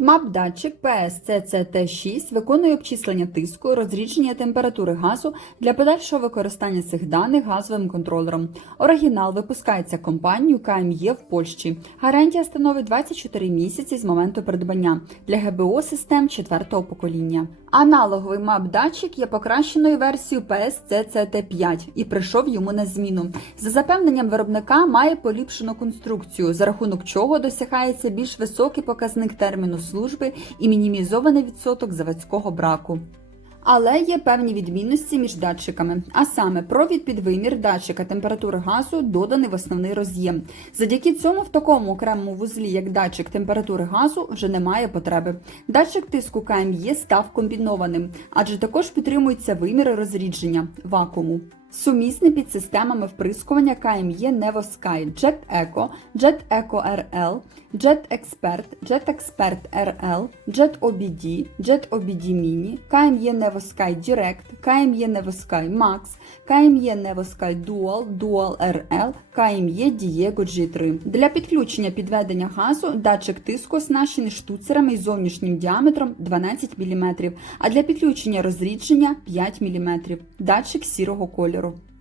МАП-датчик PSCCT6 виконує обчислення тиску, розрідження температури газу для подальшого використання цих даних газовим контролером. Оригінал випускається компанією КМЄ в Польщі. Гарантія становить 24 місяці з моменту придбання для ГБО систем четвертого покоління. Аналоговий МАП-датчик є покращеною версією PSCCT5 і прийшов йому на зміну. За запевненням виробника має поліпшену конструкцію, за рахунок чого досягається більш високий показник терміну служби і мінімізований відсоток заводського браку. Але є певні відмінності між датчиками, а саме провід під вимір датчика температури газу доданий в основний роз'єм. Завдяки цьому в такому окремому вузлі, як датчик температури газу, вже немає потреби. Датчик тиску КМЄ став комбінованим, адже також підтримуються виміри розрідження вакууму. Сумісний під системами вприскування КМЄ Nevosky Jet Eco, Jet Eco RL, Jet Expert, Jet Expert RL, Jet OBD, Jet OBD Mini, KME Nevosky Direct, KME Nevosky Max, KME Nevosky Dual, Dual RL, KME Diego G3. Для підключення підведення газу датчик тиску оснащений штуцерами із зовнішнім діаметром 12 мм, а для підключення розрідження 5 мм. Датчик сірого кольору. hétero.